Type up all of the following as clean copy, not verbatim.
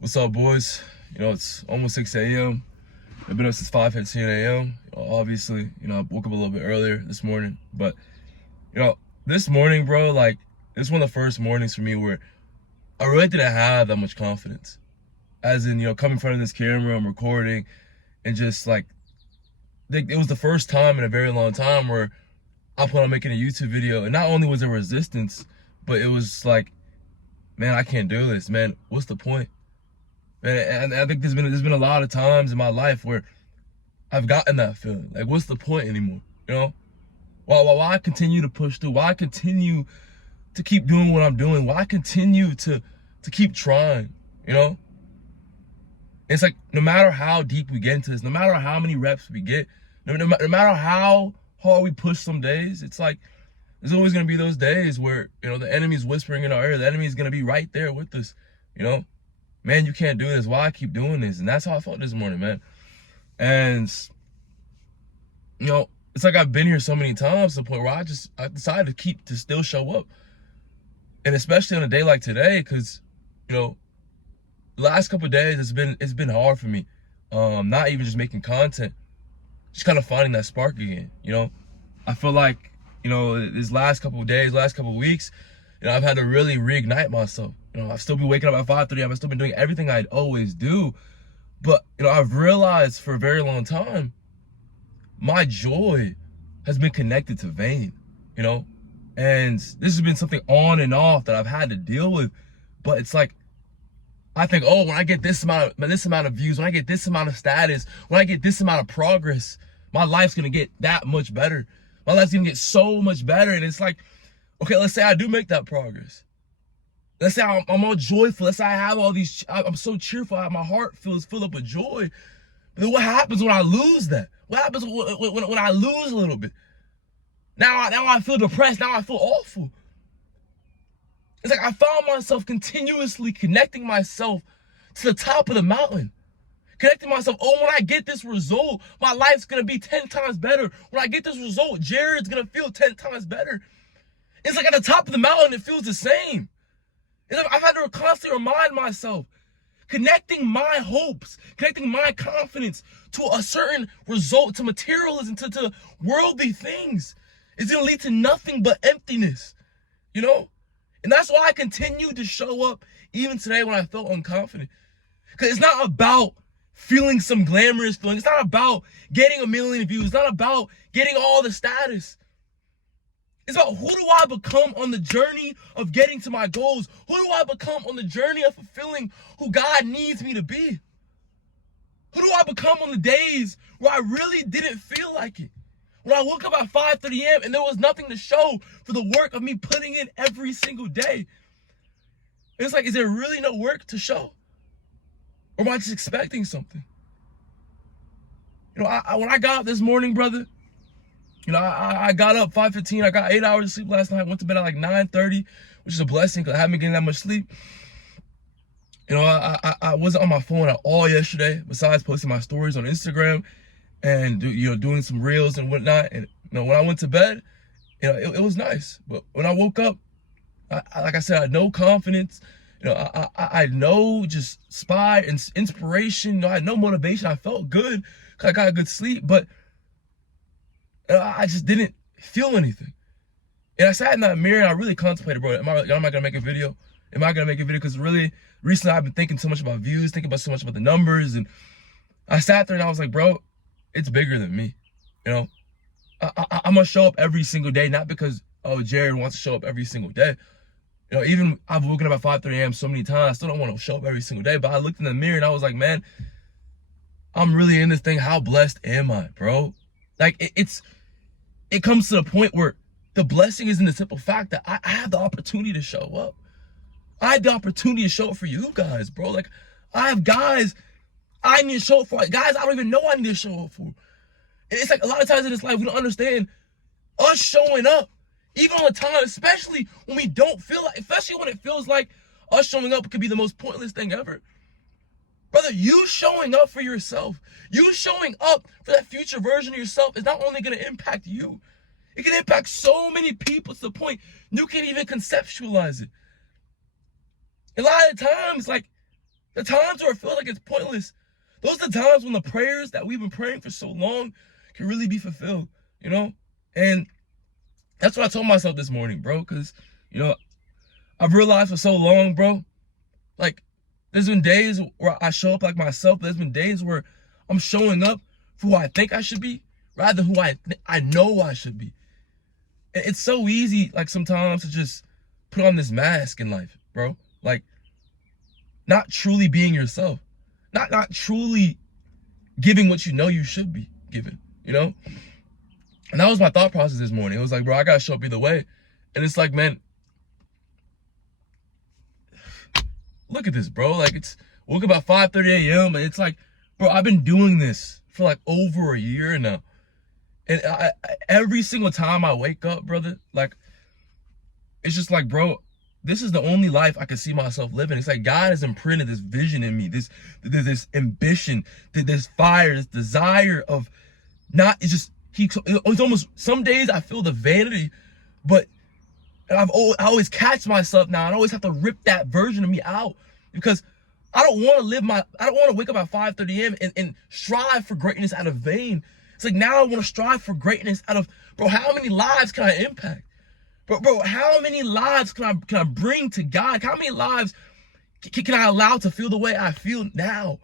What's up, boys? It's almost 6 a.m. I've been up since 5:15 a.m. Obviously, I woke up a little bit earlier this morning. But, this morning, bro, this is one of the first mornings for me where I really didn't have that much confidence. As in, coming in front of this camera, I'm recording, and just, it was the first time in a very long time where I plan on making a YouTube video. And not only was there resistance, but it was like, man, I can't do this, man. What's the point? And I think there's been a lot of times in my life where I've gotten that feeling. Like, what's the point anymore? Why continue to push through? Why continue to keep doing what I'm doing? Why continue to keep trying? It's like, no matter how deep we get into this, no matter how many reps we get, no matter how hard we push some days, it's like, there's always going to be those days where, the enemy's whispering in our ear. The enemy's going to be right there with us, Man, you can't do this. Why I keep doing this? And that's how I felt this morning, man. And, it's like I've been here so many times to the point where I decided to still show up. And especially on a day like today, because, the last couple of days, it's been hard for me. Not even just making content, just kind of finding that spark again, I feel like, this last couple of days, last couple of weeks, I've had to really reignite myself. I've still been waking up at 5:30. I've still been doing everything I'd always do. But, I've realized for a very long time, my joy has been connected to vain, And this has been something on and off that I've had to deal with. But it's like, I think, oh, when I get this amount of views, when I get this amount of status, when I get this amount of progress, my life's going to get that much better. My life's going to get so much better. And it's like, okay, let's say I do make that progress. Let's say I'm all joyful. Let's say I have all these, I'm so cheerful. My heart feels filled up with joy. But then what happens when I lose that? What happens when I lose a little bit? Now I feel depressed. Now I feel awful. It's like I found myself continuously connecting myself to the top of the mountain. Connecting myself, when I get this result, my life's going to be 10 times better. When I get this result, Jared's going to feel 10 times better. It's like at the top of the mountain, it feels the same. I've had to constantly remind myself, connecting my hopes, connecting my confidence to a certain result, to materialism, to worldly things, is going to lead to nothing but emptiness, And that's why I continue to show up even today when I felt unconfident. Because it's not about feeling some glamorous feeling. It's not about getting 1 million views. It's not about getting all the status. It's about, who do I become on the journey of getting to my goals? Who do I become on the journey of fulfilling who God needs me to be? Who do I become on the days where I really didn't feel like it? When I woke up at 5:30 a.m. and there was nothing to show for the work of me putting in every single day. And it's like, is there really no work to show? Or am I just expecting something? When I got up this morning, brother, I got up 5:15. I got 8 hours of sleep last night. Went to bed at 9:30, which is a blessing because I haven't been getting that much sleep. I wasn't on my phone at all yesterday, besides posting my stories on Instagram and doing some reels and whatnot. And when I went to bed, it was nice. But when I woke up, like I said, I had no confidence. I had no just inspire and inspiration. I had no motivation. I felt good because I got good sleep, but I just didn't feel anything. And I sat in that mirror and I really contemplated, bro, am I gonna make a video? Am I gonna make a video? Because really, recently I've been thinking so much about views, thinking about so much about the numbers, and I sat there and I was like, bro, it's bigger than me. I'm gonna show up every single day, not because, Jared wants to show up every single day. Even I've woken up at 5:30 a.m. so many times, I still don't want to show up every single day. But I looked in the mirror and I was like, man, I'm really in this thing. How blessed am I, bro? Like, it comes to the point where the blessing is in the simple fact that I have the opportunity to show up. I have the opportunity to show up for you guys, bro. Like, I have guys I need to show up for. Guys I don't even know I need to show up for. It's like a lot of times in this life, we don't understand us showing up, even on the time, especially when we don't feel like, especially when it feels like us showing up could be the most pointless thing ever. Brother, you showing up for yourself, you showing up for that future version of yourself is not only going to impact you, it can impact so many people to the point you can't even conceptualize it. A lot of times, like, The times where it feels like it's pointless, those are the times when the prayers that we've been praying for so long can really be fulfilled, you know? And that's what I told myself this morning, bro, because, you know, I've realized for so long, bro, like, there's been days where I show up like myself, but there's been days where I'm showing up for who I think I should be, rather than who I know I should be. It's so easy, like, sometimes to just put on this mask in life, bro. Like, not truly being yourself. Not truly giving what you know you should be giving, you know? And that was my thought process this morning. It was like, bro, I gotta show up either way. And it's like, man, look at this, bro. Like, it's woke up about 5:30 a.m. and it's like, bro, I've been doing this for like over a year now. And every single time I wake up, brother, like, it's just like, bro, this is the only life I can see myself living. It's like God has imprinted this vision in me, this ambition, this fire, this desire of not, it's just, it's almost, some days I feel the vanity, but I always catch myself now. I always have to rip that version of me out because I don't want to wake up at 5:30 a.m. and strive for greatness out of vain. It's like now I want to strive for greatness out of, bro, how many lives can I impact? Bro, how many lives can I bring to God? How many lives can I allow to feel the way I feel now?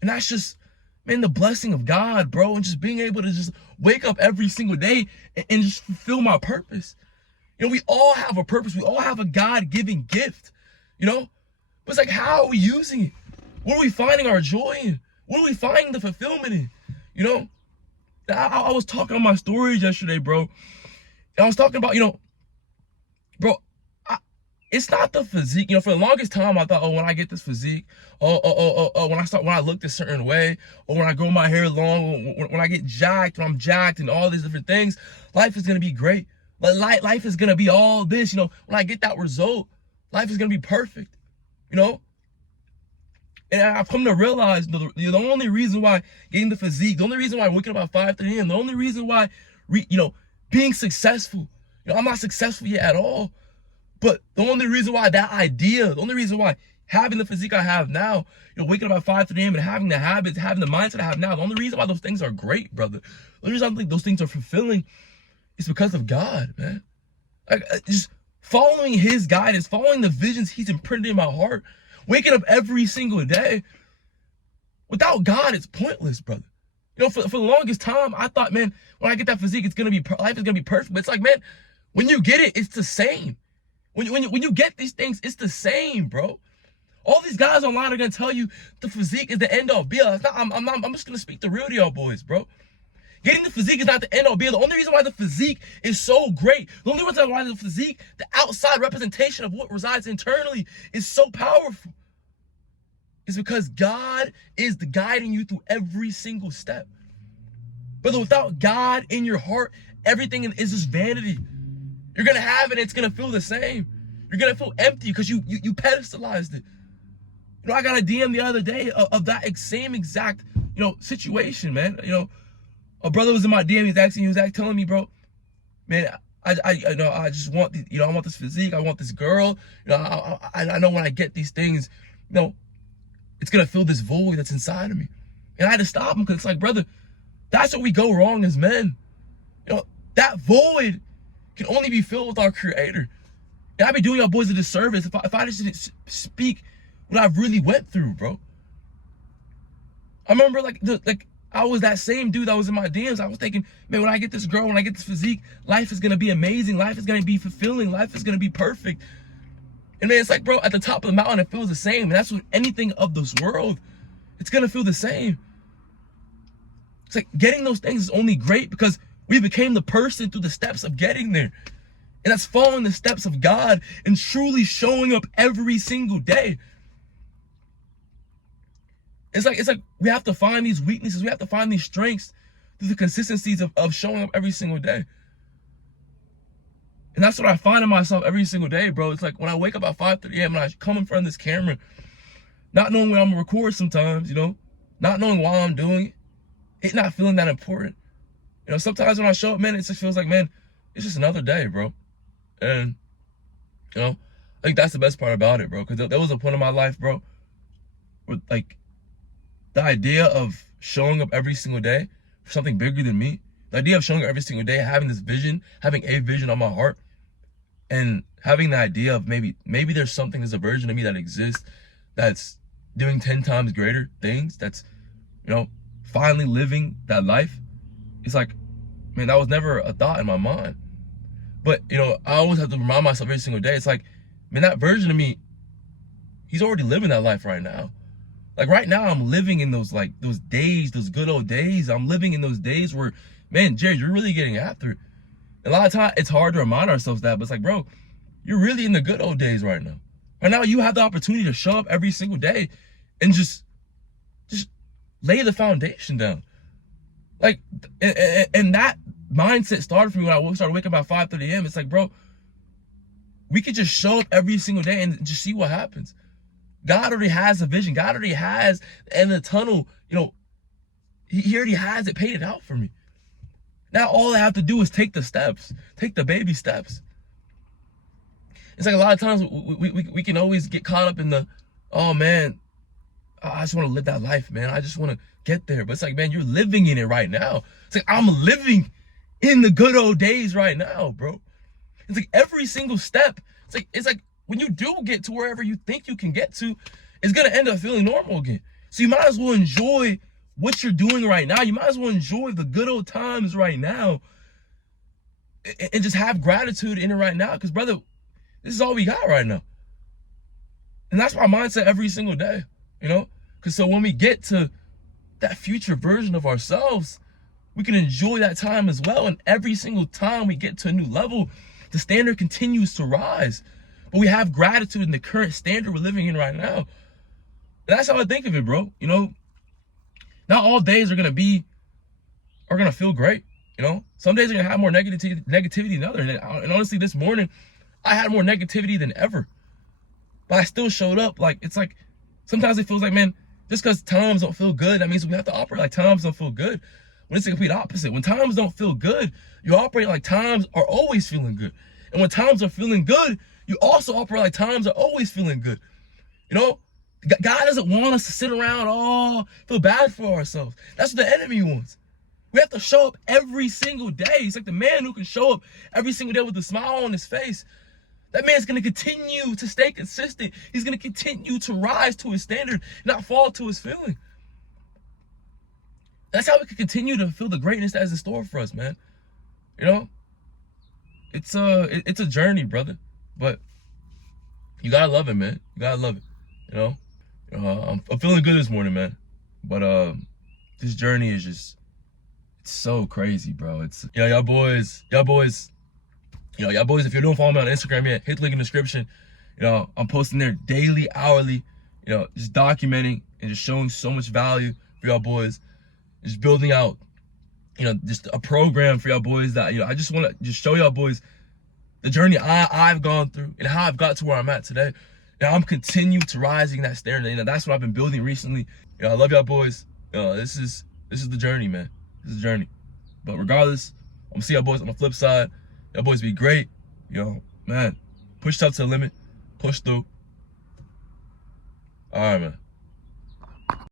And that's just, man, the blessing of God, bro, and just being able to just wake up every single day and just fulfill my purpose. You know, we all have a purpose. We all have a God-given gift, you know? But it's like, how are we using it? What are we finding our joy in? What are we finding the fulfillment in? You know? I was talking on my stories yesterday, bro. And I was talking about, you know, bro, it's not the physique. You know, for the longest time, I thought, oh, when I get this physique, when I look this certain way, or when I grow my hair long, when I get jacked, when I'm jacked and all these different things, life is going to be great. Life is going to be all this, you know, when I get that result, life is going to be perfect, you know? And I've come to realize the only reason why getting the physique, the only reason why waking up at 5:30 a.m., the only reason why, you know, being successful, you know, I'm not successful yet at all, but the only reason why that idea, the only reason why having the physique I have now, you know, waking up at 5:30 a.m. and having the habits, having the mindset I have now, the only reason why those things are great, brother, the only reason I think those things are fulfilling is because of God, man. Like, just following his guidance, following the visions he's imprinted in my heart, waking up every single day. Without God, it's pointless, brother. You know, for the longest time, I thought, man, when I get that physique, life is gonna be perfect. But it's like, man, when you get it, it's the same. When you get these things, it's the same, bro. All these guys online are gonna tell you the physique is the end all be all. I'm just gonna speak the real to y'all boys, bro. Getting the physique is not the end all be all. The only reason why the physique is so great, the only reason why the physique, the outside representation of what resides internally, is so powerful, is because God is guiding you through every single step. Brother, without God in your heart, everything is just vanity. You're gonna have it, it's gonna feel the same. You're gonna feel empty because you pedestalized it. You know, I got a DM the other day of that same exact, you know, situation, man. You know, a brother was in my DM. He was telling me, bro, man, I just want, I want this physique. I want this girl. You know, I know when I get these things, you know, it's gonna fill this void that's inside of me. And I had to stop him because it's like, brother, that's where we go wrong as men. You know, that void can only be filled with our Creator. And I'd be doing our boys a disservice if I just didn't speak what I've really went through, bro. I remember I was that same dude that was in my DMs. I was thinking, man, when I get this girl, when I get this physique, life is gonna be amazing. Life is gonna be fulfilling. Life is gonna be perfect. And man, it's like, bro, at the top of the mountain, it feels the same. And that's with anything of this world. It's gonna feel the same. It's like getting those things is only great because we became the person through the steps of getting there. And that's following the steps of God and truly showing up every single day. It's like we have to find these weaknesses. We have to find these strengths through the consistencies of showing up every single day. And that's what I find in myself every single day, bro. It's like when I wake up at 5:30 a.m. and I come in front of this camera, not knowing when I'm gonna record sometimes, you know, not knowing why I'm doing it not feeling that important. You know, sometimes when I show up, man, it just feels like, man, it's just another day, bro. And, you know, I think that's the best part about it, bro. Because there was a point in my life, bro, like the idea of showing up every single day for something bigger than me, the idea of showing up every single day, having this vision, having a vision on my heart, and having the idea of maybe there's something, there's a version of me that exists that's doing 10 times greater things, that's, you know, finally living that life. It's like, man, that was never a thought in my mind. But, you know, I always have to remind myself every single day. It's like, man, that version of me, he's already living that life right now. Like right now, I'm living in those days, those good old days. I'm living in those days where, man, Jared, you're really getting after it. A lot of times, it's hard to remind ourselves that, but it's like, bro, you're really in the good old days right now. Right now, you have the opportunity to show up every single day and just lay the foundation down. Like, and that mindset started for me when I started waking up at 5:30 a.m. It's like, bro, we could just show up every single day and just see what happens. God already has a vision. God already has the end of the tunnel. You know, he already has it, paid it out for me. Now all I have to do is take the steps, take the baby steps. It's like a lot of times we can always get caught up in the, oh man, I just want to live that life, man. I just want to get there. But it's like, man, you're living in it right now. It's like, I'm living in the good old days right now, bro. It's like every single step. It's like when you do get to wherever you think you can get to, it's going to end up feeling normal again. So you might as well enjoy what you're doing right now. You might as well enjoy the good old times right now and just have gratitude in it right now. Because, brother, this is all we got right now. And that's my mindset every single day, you know? Because so when we get to that future version of ourselves, we can enjoy that time as well. And every single time we get to a new level, the standard continues to rise. But we have gratitude in the current standard we're living in right now. And that's how I think of it, bro. You know, not all days are gonna feel great. You know, some days are gonna have more negativity than others. And honestly, this morning, I had more negativity than ever. But I still showed up. Like, it's like, sometimes it feels like, man, just because times don't feel good, that means we have to operate like times don't feel good. When it's the complete opposite. When times don't feel good, you operate like times are always feeling good. And when times are feeling good, you also operate like times are always feeling good. You know, God doesn't want us to sit around, feel bad for ourselves. That's what the enemy wants. We have to show up every single day. It's like the man who can show up every single day with a smile on his face. That man's going to continue to stay consistent. He's going to continue to rise to his standard, not fall to his feeling. That's how we can continue to feel the greatness that is in store for us, man. You know, it's a journey, brother. But you gotta love it, man. You gotta love it. You know, I'm feeling good this morning, man. But this journey is it's so crazy, bro. It's y'all boys. If you're doing follow me on Instagram, yeah, hit the link in the description. You know, I'm posting there daily, hourly. You know, just documenting and just showing so much value for y'all boys. Just building out, you know, just a program for y'all boys that, you know, I just want to just show y'all boys the journey I've gone through and how I've got to where I'm at today. Now I'm continuing to rising that standard. You know, that's what I've been building recently. You know, I love y'all boys. This is the journey, man. This is the journey. But regardless, I'm gonna see y'all boys on the flip side. Y'all boys be great. You know, man, push up to the limit, push through. All right, man.